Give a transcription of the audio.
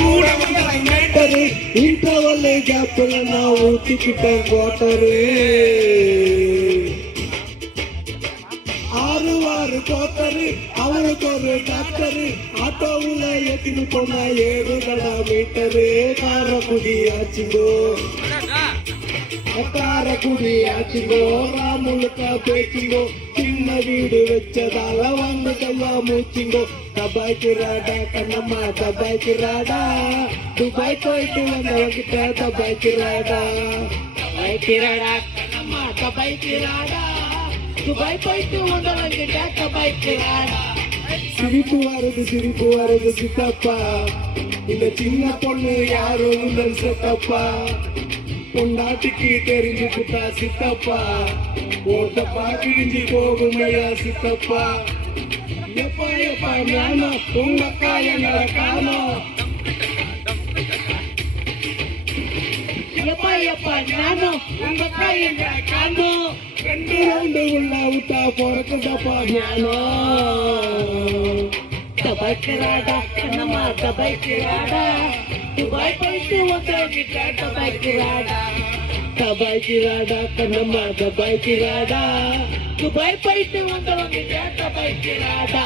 கூட வந்தவன் matter interval கேப்ல நான் ஊத்திக்கிட்டேன் குவார்டரு ஆறு கோத்தரு அவருக்கு ஒரு டாக்டரு ஆட்டோவுல ஏத்தின்னு போனா 7 கடா மீட்டரு காரக்குடி ஆச்சுங்கோ காரக்குடி ஆச்சுங்கோ ராமுலுக்கா பேச்சுங்கோ சின்ன வீடு வச்சதால வந்து கையா மூச்சுங்கோ தபாய்க்கிறாடா கண்ணம்மா தபாய்க்கிறாடா துபாய் போயிட்டு வந்தவங்கிட்ட தபாய்க்கிறாடா தபாய்க்கிறாடா கண்ணம்மா தபாய்க்கிறாடா துபாய் போயிட்டு வந்தவங்கிட்ட தபாய்க்கிறாடா சிரிப்பு வருது சித்தப்பா இந்த சின்ன பொண்ணு யாரும் உங்கள் சித்தப்பா பொண்டாட்டிக்கு தெரிஞ்சு புட்டா சித்தப்பா ஓட்டப்பா கிழிஞ்சு போகுமையா சித்தப்பா எப்பா எப்பா ஞானம் உங்க காயங்களை காணோம் எப்பா எப்பா ஞானம் உங்க காயங்களை காணோம் 2 ரவுண்டு உள்ள விட்டா பிறக்குதப்பா ஞானம் தபாய்க்கிறாடா கண்ணம்மா தபாய்க்கிறாடா துபாய் போயிட்டு வந்தவங்கிட்ட தபாய்க்கிறாடா தபாய்க்கிறாடா கண்ணம்மா தபாய்க்கிறாடா துபாய் போயிட்டு வந்தவங்கிட்ட தபாய்க்கிறாடா